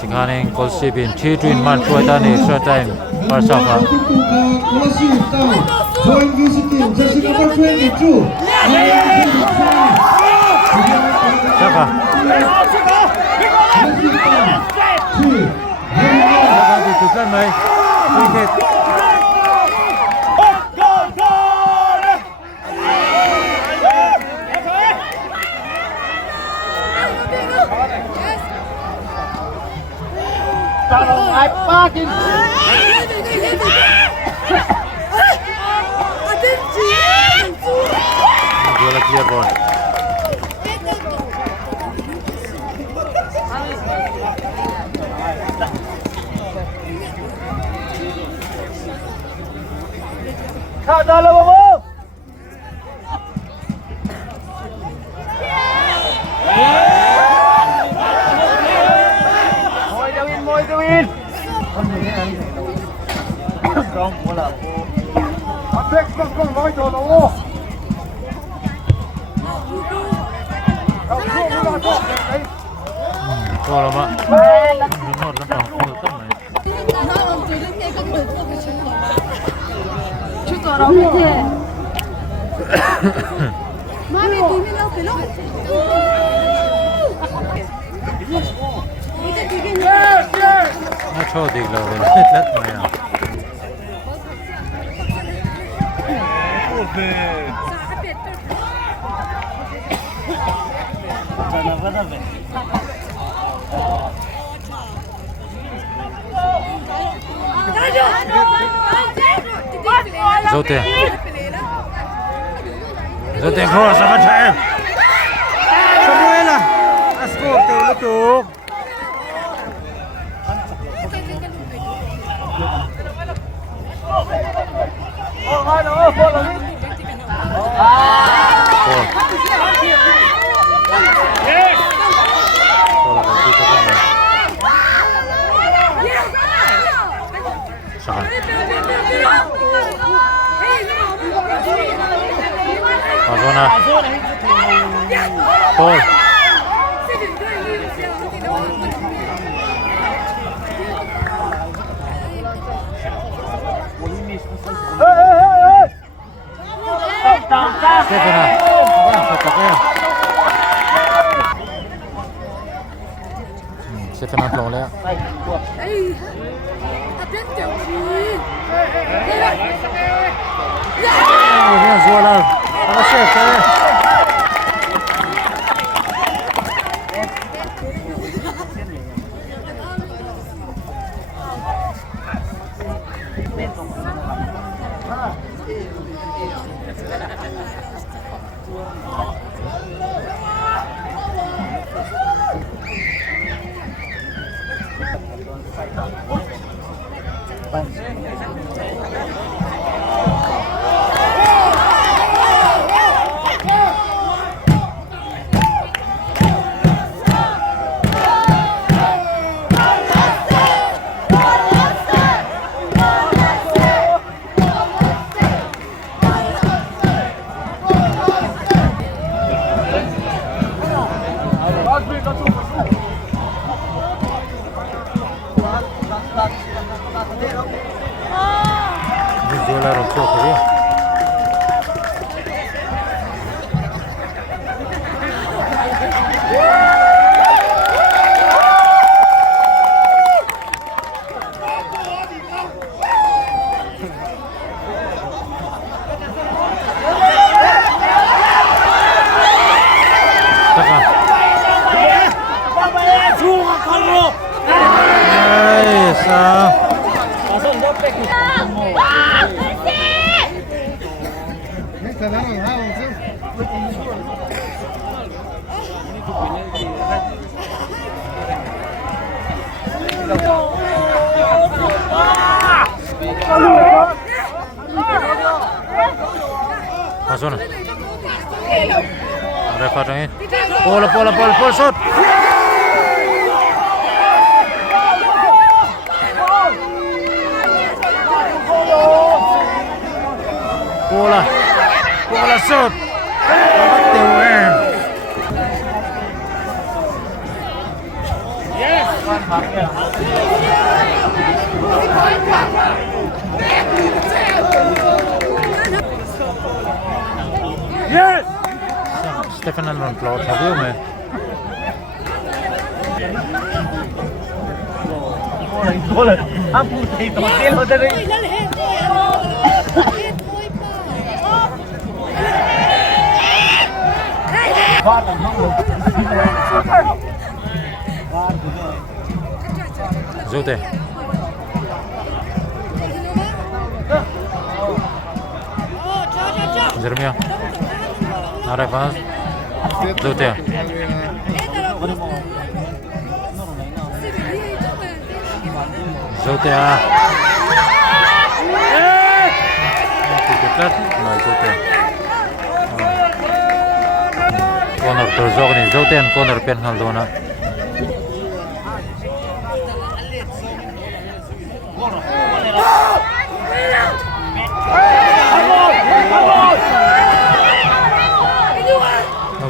Jikaning Kolasib in T2 man Shootout extra time first half. Kolasib down. Join VC team. Jersey number 22. Chak. Tujuan mai. Wicket. Ai parking. Bola clear ball. Kada lawa mo. Moy Dawin. Không wala po. Attack ko nói cho nó. Thôi rồi mà. Đúng rồi, nó còn không được cấp này. Chú tỏ đâu hết thế. Má mẹ túi mình đâu phải lúc. Nó cho đi lâu rồi, lết mày à. Zote. Zote cross sama time. Samuela. Asko tuh tuh. Zona. Thôi. Stefan lång där. Det är så där. Han har sett det. Zona. Refa tengin. Bola shot. Bola shot. Yes! Stefan Alron plot have you me? Zote. Jeremia. Arafas. Zote. Zote. Tiketler. No zote. Corner to zawk ni zote and corner pen hal dona.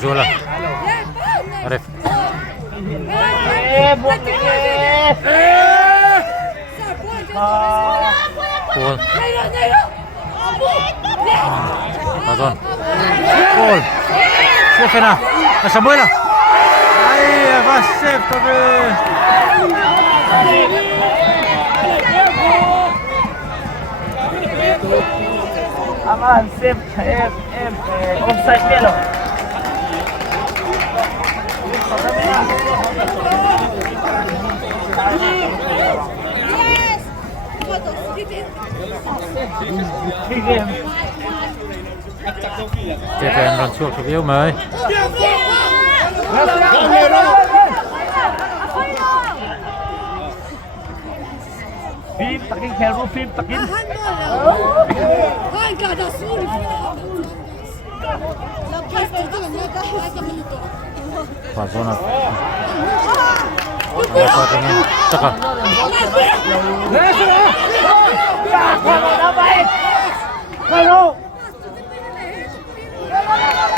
Zola. Arif. Paul. Zawn. Paul. Stefana. Samuela. Ay, va save tabi. Aman save offside pelo. Stefan run chuột cho yếu mới. Phim takin kero phim takin. Pasona. Apa ingin cakap?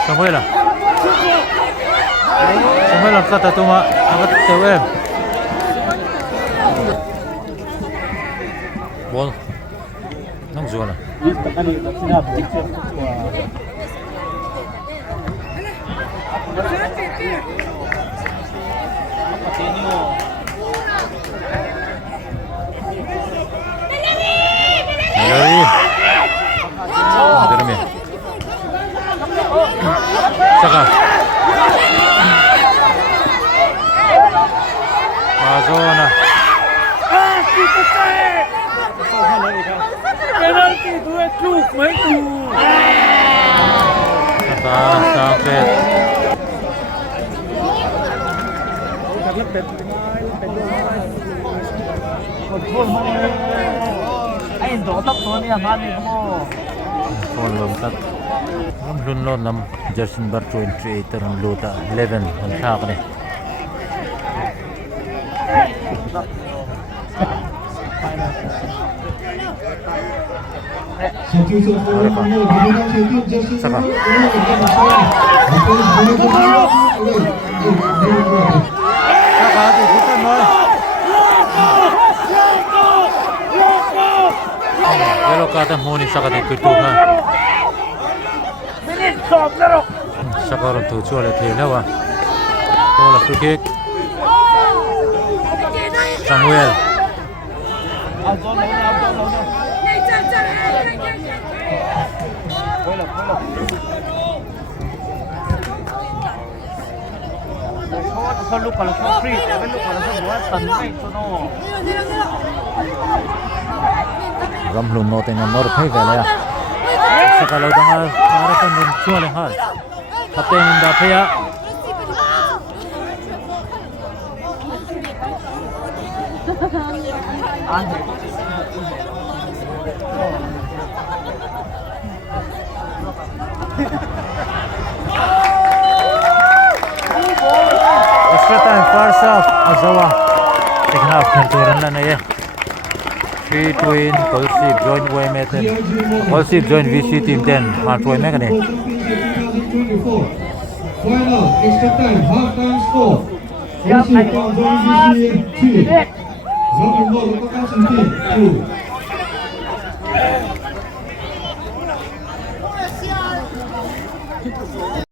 Samuela. Samuela kata tu mak angkat TWM. Ball. Nang zona. Lari. Jeremia. Saka. Zona. Penalty dua truk main tu. Sampai. Ay, dotak tu ni yang mana kamu? Phone lompat. Ramhlun North nam Jersin bar 28 terang lota 11 on chak ni. Yellow card muni saka di kutuha. Saka ron tu chuale thelawa. Bola free kick. Samuel. Kalau free, kalau buat tanpa itu no. Ramhlun North in North VC ya. Kalau dengan harapan dan chuale hal. Kapten da phaya. Extra time first half Azawa. Second half kanturan na ya. 3-2 Kolasib join way meten. Kolasib join VC Team-in man troy mek ni. Final extra time half time score Kolasib down, Joint VC Team. Ramhlun North VC Team-in.